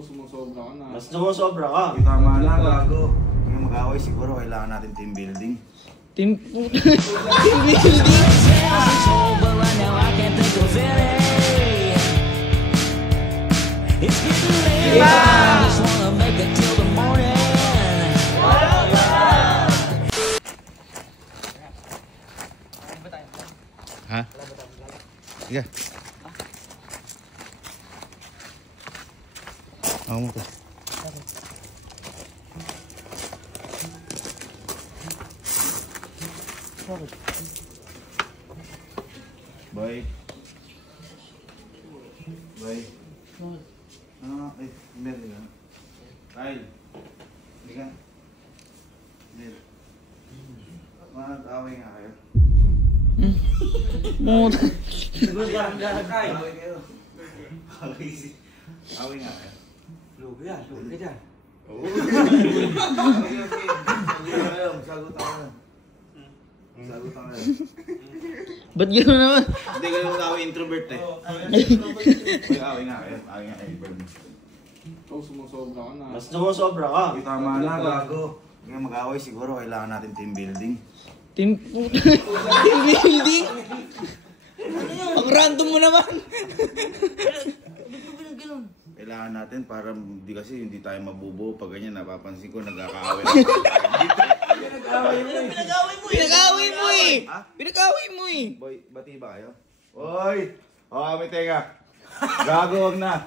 Sumusobra ka na. Mas sumusobra ka. Tama na, gago. Yung mag-away siguro, kailangan natin team building. Team building? Ha? Sige. Ako mo to. Boy. Boy. Meron na. Kyle. Hindi ka. Meron. Mag-away nga kayo. Away kayo. Away nga kayo. Lugo yan, lugo ka dyan. Oo. Okay. Magsagot ako na. Magsagot ako na. Ba't gano'n naman? Hindi ka naman ako introvert eh. Away nga kayo. Away nga kayo. Sumusobra ka na. Mas sumusobra ka. Tama na, gago. Yung mag-away siguro, kailangan natin team building. Team building? Ang random mo naman. Kailangan natin para hindi kasi hindi tayo mabubuo pag ganyan napapansin ko nagkakaaway. Pinag-away mo eh. Ha? Pinag-away mo eh. Boy, bati ba kayo? Oy! Kami teka. Gago, wag na.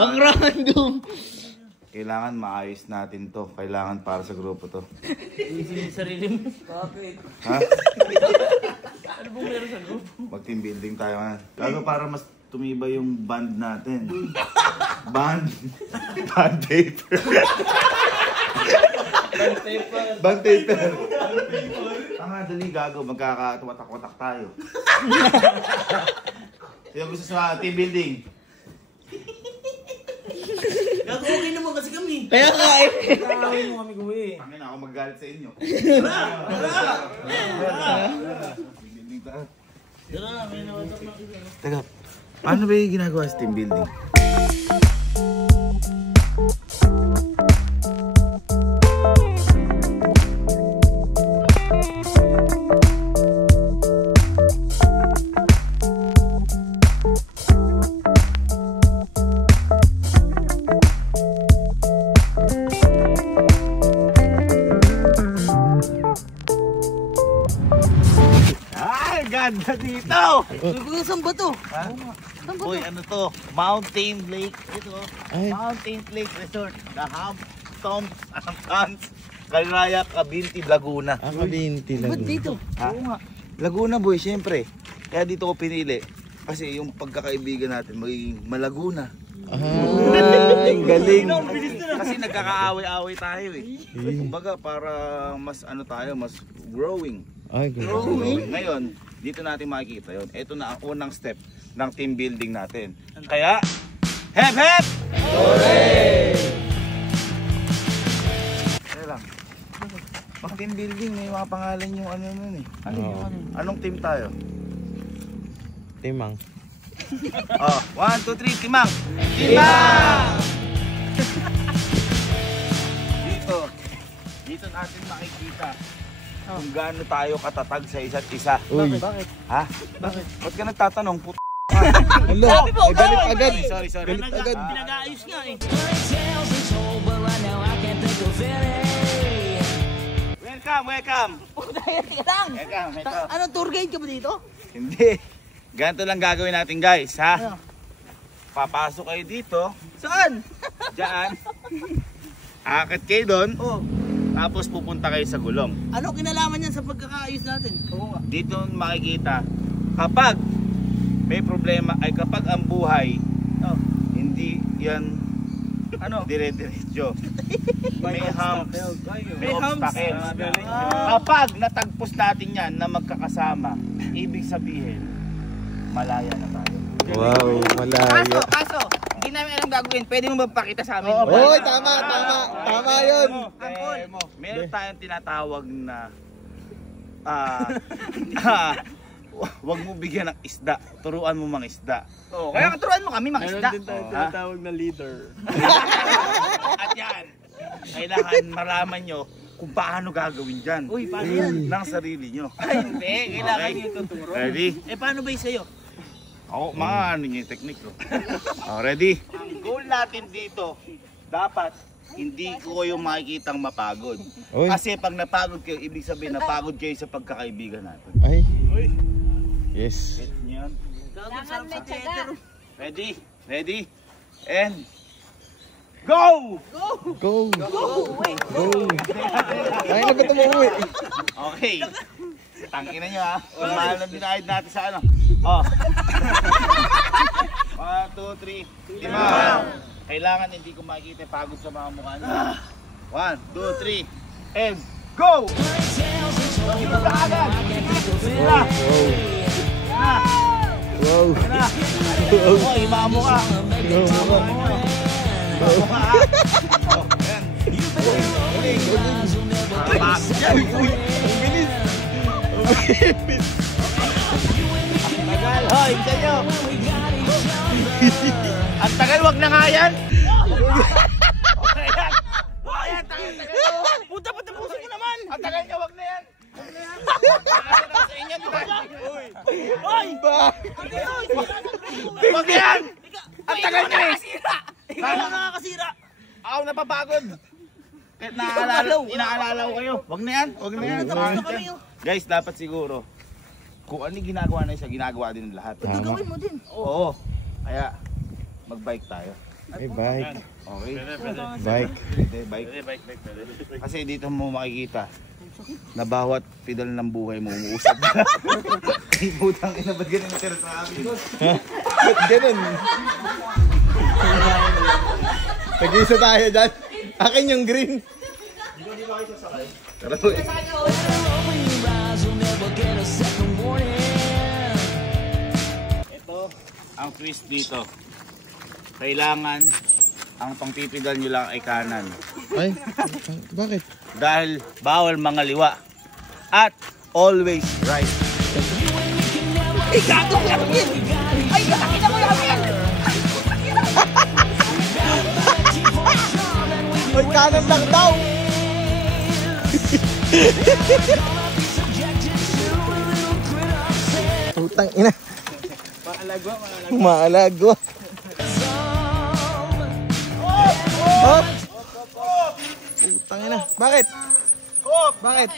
Ang random. Kailangan maayos natin to. Kailangan para sa grupo to. Isipin sarili mo. Bakit? Ha? Ano bang meron sa group? Mag-team building tayo nga. Gago para mas tumibay yung band natin. Band. Band paper. Band paper. Tanga, dali gago. Magkakatuwatak-watak tayo. Sino gusto sa team building? Gago, okay naman kasi kami. Kaya nga eh. Nakakawin mo kami gawin. Tangin ako magalit sa inyo. Team building tayo. May nawatak na kita. Teka, paano ba yung ginagawa sa team building? Ganda dito! Saan ba to? Ha? Uy, ano to? Mountain Lake. Ito. Mountain Lake Resort. The Hamptons, Calraya, Cabinti, Laguna. Cabinti Ba't dito? Ha? Laguna boy, syempre. Kaya dito ko pinili. Kasi yung pagkakaibigan natin magiging malaguna. Ay, galing. Kasi nagkakaaway-away tayo eh. Kumbaga para mas ano tayo, mas growing. Ay, Growing. Ngayon, dito natin makikita yon. Ito na ang unang step ng team building natin. Kaya, hep hep! Hooray! Kaya lang. Pag team building, may mga pangalan yung ano nun eh. Anong team tayo? Timang. Oh, 1, 2, 3, Timang! Timang! Dito natin makikita kung gaano tayo katatag sa isa't isa. Bakit? Ha? Bakit? Ba't ka nagtatanong? Hello, ay galit agad. Sorry. Galit agad. Pinag-aayos nga eh. Welcome! Teka lang. Welcome, ito. Ano, tour guide ka ba dito? Hindi. Ganito lang gagawin natin guys, ha? Papasok kayo dito. Saan? Diyan. Akit kayo doon. Oh. Tapos pupunta kayo sa gulong. Ano kinalaman yan sa pagkakaayos natin? Oo nga. Dito makikita kapag may problema ay kapag ang buhay hindi yan dire-diretso. May humps. May obstacles. Kapag natagpos natin yan na magkakasama, ibig sabihin malaya na tayo. Wow, malaya. Kaso, hindi namin alam gagawin. Pwede mo magpakita sa amin? Oy, tama. Tama yun. Meron tayong tinatawag na Huwag mo bigyan ng isda. Turuan mo mang isda. Oh, kaya katuruan mo kami mga Meron isda. din tayo tinatawag na leader. At yan, kailangan malaman nyo kung paano gagawin dyan. Uy, paano yan? Ng sarili nyo. Ay, hindi. Kailangan Okay. yung tuturo. Ready? Eh, paano ba yung sa'yo? Ako, mga ano yung technique ko. Ready? Ang goal natin dito, dapat hindi ko yung makikitang mapagod. Uy. Kasi pag napagod kayo, ibig sabihin napagod kayo sa pagkakaibigan natin. Ay. Yes. Get nyo yan? Kailangan may tsaga. Ready? Ready? And go! Go. Ay, na ba ito mauwi? Okay. Tangina nyo ha. Kung mahal na binayad natin sa ano. Oh. 1, 2, 3. 5. Kailangan hindi ko makikita yung pagod sa mga mukha nyo. 1, 2, 3. And go! Isa agad! Isa! Wow. Oh, imamo ka! Imamo ka ha! Oh, yan. Galing! Pagod yan! Tagal! Hoy, isa nyo! Ang tagal, wag na nga yan! Okay yan! Ayan, tagal! Puta, patapusin ko naman! Ang tagal niya, wag na yan! Sa inyo, diba? Hoy! Wag na yan! Ang tagal niya eh! Ikaw ang nakakasira! Ako napapagod! Kahit inaalala ko kayo. Wag na yan, wag na yan. Tapos na kami yun. Guys, dapat siguro, kung ano yung ginagawa na siya, ginagawa din ng lahat. Gagawin mo din. Oo. Kaya, mag-bike tayo. Ay, bike. Okay? Bike. Bike. Kasi dito mo makikita na bawat pedal ng buhay mo umuusad na. Ay, putang ina, ba't ganun yung tira sa amin? Ba't ganun? Tag-isa tayo dyan. Akin yung green. Ito, ang twist dito. Kailangan ang pangpipidal nyo lang ay kanan. Ay, bakit? Dahil bawal mga liwa. At always right. Ay, gago ko yan! Ay, nakakita mo yan! Ay, kanan lang daw. Putang ina. Maalagwa. Oh! Putang ina. Bakit? Bakit?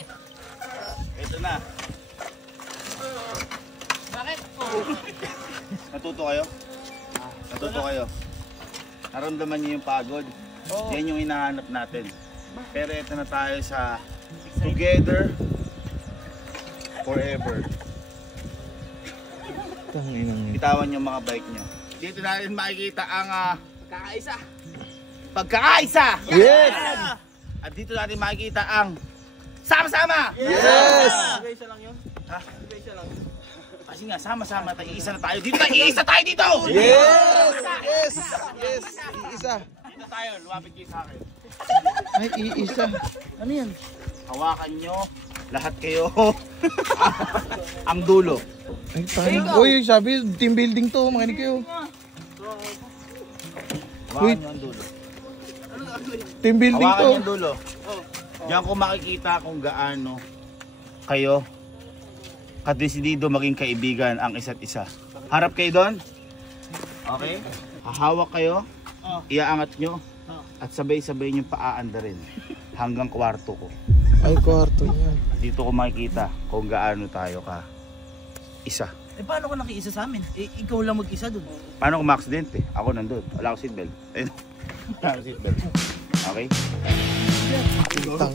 Ito na. Bakit? Natuto kayo? Natuto kayo? Naramdaman niyo yung pagod? Yan yung hinahanap natin. Pero ito na tayo sa Together Forever. Putang ina. Bitawan yung mga bike nyo. Dito natin makikita ang Kakaisa! pagkakaisa! Yes! At dito natin makikita ang sama-sama! Yes! Isa lang yun? Ha? Isa lang. Kasi nga, sama-sama tayo. Iisa na tayo. Dito tayo! Iisa tayo dito! Yes! Yes! Yes! Iisa. Dito tayo. Lumapit kayo sa akin. Ay, iisa. Ano yan? Hawakan nyo. Lahat kayo. Ang dulo. Ay, tayo. Uy, sabi, team building to. Makinig kayo. Hawakan nyo ang dulo. Team building Hawakan to. nyo ang dulo. Diyan ko makikita kung gaano kayo kadesidido maging kaibigan ang isa't isa. Harap kayo doon. Okay? Hahawak kayo. Iaangat nyo. At sabay-sabay nyo paaandarin hanggang kwarto ko. Ay, kwarto niya. Dito ko makikita kung gaano tayo ka isa. Eh, paano ka nakiisa sa amin? Eh, ikaw lang mag-isa dun. Paano kung ma-aksidente? Ako nandun. Wala akong seatbelt. Ayun. Wala akong seatbelt. Okay?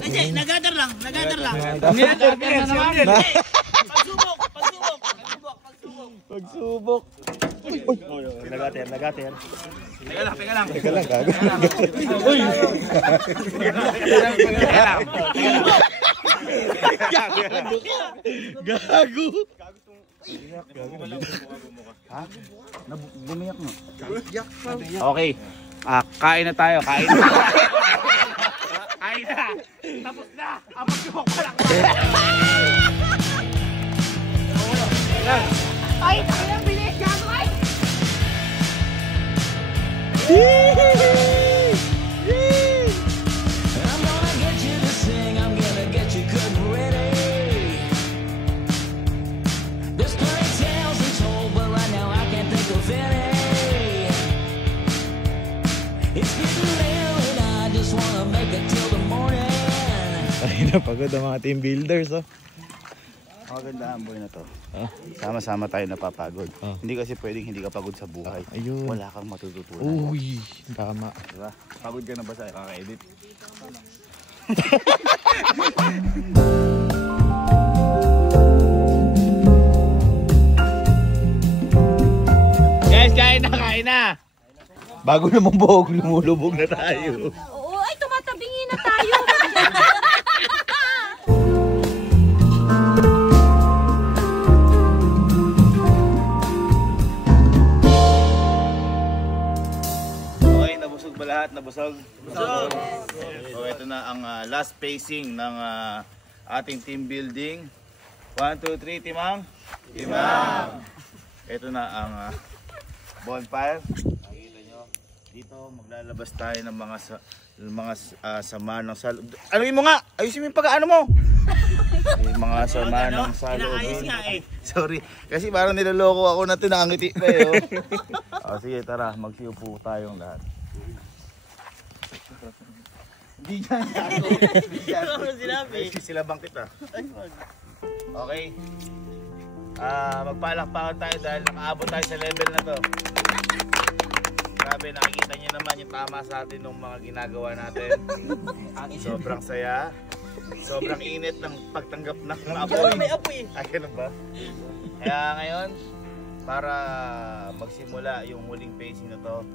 Hindi, nagadar lang. Nagadar lang. Nagadar na naman. Pagsubok. Pagsubok. Nagater. Teka lang. Teka lang, gago. Uy! Teka lang. Gago. Ha? Gumiyak mo. Okay. Kain na tayo. Kain na. Tapos na. Ang pagsubok pa lang. Ay, kaya bilis ka, ay! I'm gonna get you to sing, I'm gonna get you good and ready. There's plenty tales and told, but right now I can't think of any. It's getting late and I just wanna make it till the morning. Ay, napagod ang mga team builders, oh. Maganda ang buhay na to. Sama-sama tayo napapagod. Hindi kasi pwedeng hindi ka pagod sa buhay. Ayun. Wala kang matututunan. Uy, tama. Diba? Pagod ka na ba sa kaka-edit? Guys, kain na! Bago namang buhok, lumulubog na tayo. Oo, ay tumatabingi na tayo. Okay, nabusog ba lahat? Nabusog? Busog! So ito na ang last pacing ng ating team building. 1, 2, 3, timang! Timang! Ito na ang bonfire. Nakikita nyo, dito maglalabas tayo ng mga sama ng salo. Anuin mo nga! Ayusin mo yung pag-ano mo! Yung mga sama ng saloobin. Sorry, kasi parang niloloko ako na tinangiti pa eh. Oh. Sige, tara, magsiupo tayong lahat. Hindi dyan ako. Hindi sila bangkit ah. Okay. Magpalakpakan tayo dahil nakaabot tayo sa level na to. Grabe, nakikita nyo naman yung tama sa atin ng mga ginagawa natin. Sobrang saya. Sobrang init ng pagtanggap ng apoy. May apoy. Ay, ganun ba? Kaya ngayon, para magsimula yung huling pacing na to,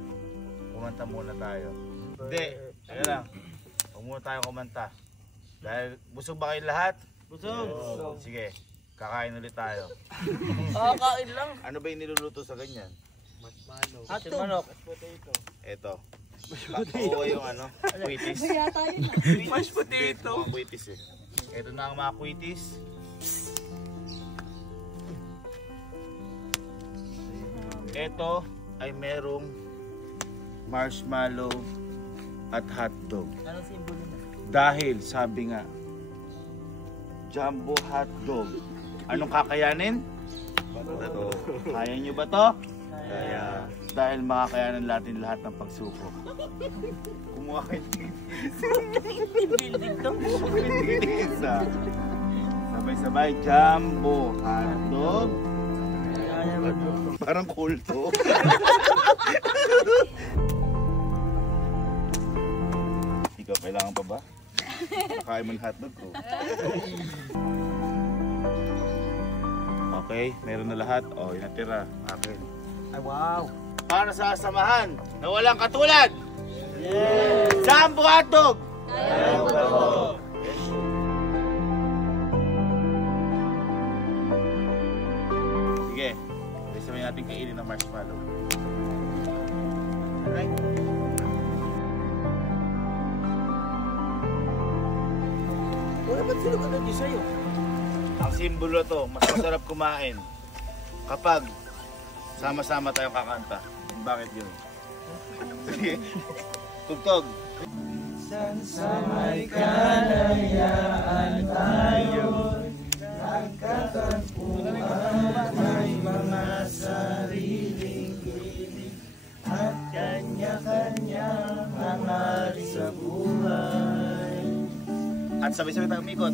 kumanta muna tayo. Hindi, ayun lang. Huwag muna tayo kumanta. Dahil busog ba kayo lahat? Busog! Sige, kakain ulit tayo. Kakain lang. Ano ba yung niluluto sa ganyan? Ato. Manok. Eto. Oo, yung ano, kwitis. Mashed potato. Mga kwitis eh. Ito na ang mga kwitis. Ito ay merong marshmallow at hotdog. Anong simbolo na? Dahil sabi nga, jumbo hotdog. Anong kakayanin? Bato. Kaya nyo ba to? Kaya. Dahil makakayanan natin lahat ng pagsubok. Kumuha kayo Building to. isa. Sabay-sabay, jumbo hotdog. Parang kulto. Ikaw, kailangan pa ba? Nakain mo ng hotdog ko. Okay, meron na lahat. O, yung natira. Akin. Ay, wow. Para sa samahan na walang katulad. Yes! Jumbo hotdog! Jumbo hotdog! Sige, sabay natin kainin ng marshmallow. Alright? Wala ba't sila ganun sa'yo? Ang simbolo to, mas masarap kumain kapag sama-sama tayong kakanta. Bakit yun? Sige, tugtog. Minsan sa may kalayaan tayo nagkatagpuan, may mga sariling hilig at kanya-kanyang hangarin sa buhay. At sabay-sabay tayong umikot.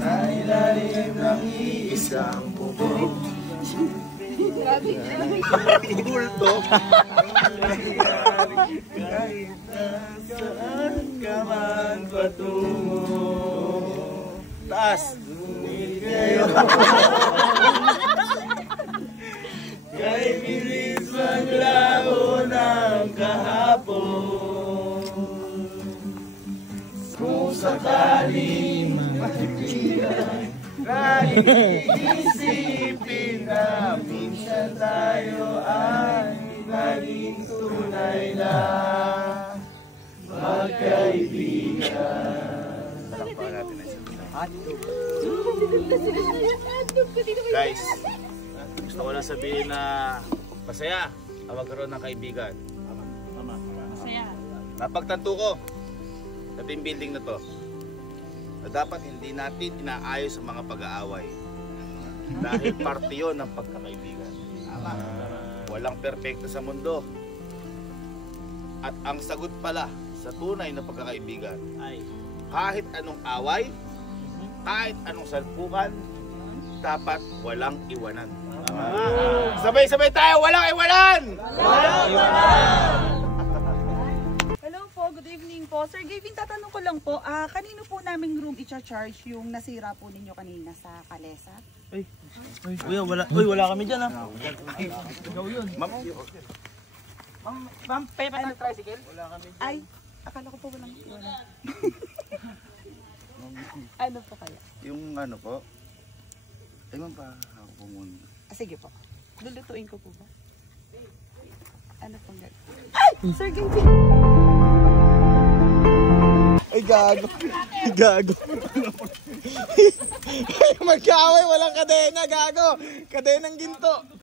Sa ilalim ng iisang bubong. Bulto. Kahit nasaan ka man patungo. Taas. Ngunit kayo. Kay bilis maglaho ng kahapon. Kung sakaling makikilan, kahit iisipin na minsan tayo ay naging tunay na magkaibigan. Talakpakan natin na isa. Guys, gusto ko lang sabihin na masaya ang magkaroon ng kaibigan. Masaya. Napagtanto ko sa team building na to na dapat hindi natin inaayos ang mga pag-aaway. Dahil parte yun ng pagkakaibigan. Walang perpekto sa mundo. At ang sagot pala sa tunay na pagkakaibigan ay kahit anong away, kahit anong salpukan, dapat walang iwanan. Sabay-sabay tayo, walang iwanan! Hello po, good evening po. Sir Gavin, tatanong ko lang po, kanino po naming room i-charge yung nasira po ninyo kanina sa Kalesa? Wala kami dyan ah. Ma'am, Pepa ng tricycle? Ay, akala ko po walang ano po kaya? yung ano po, ay ma'am pa ako po muna. Sige po. Lulutuin ko po ba? Ano pong gagawin? Ay! Sir Gavin! Ay, gago. Ay, gago. Magkaaway, walang kadena, gago. Kadenang ginto.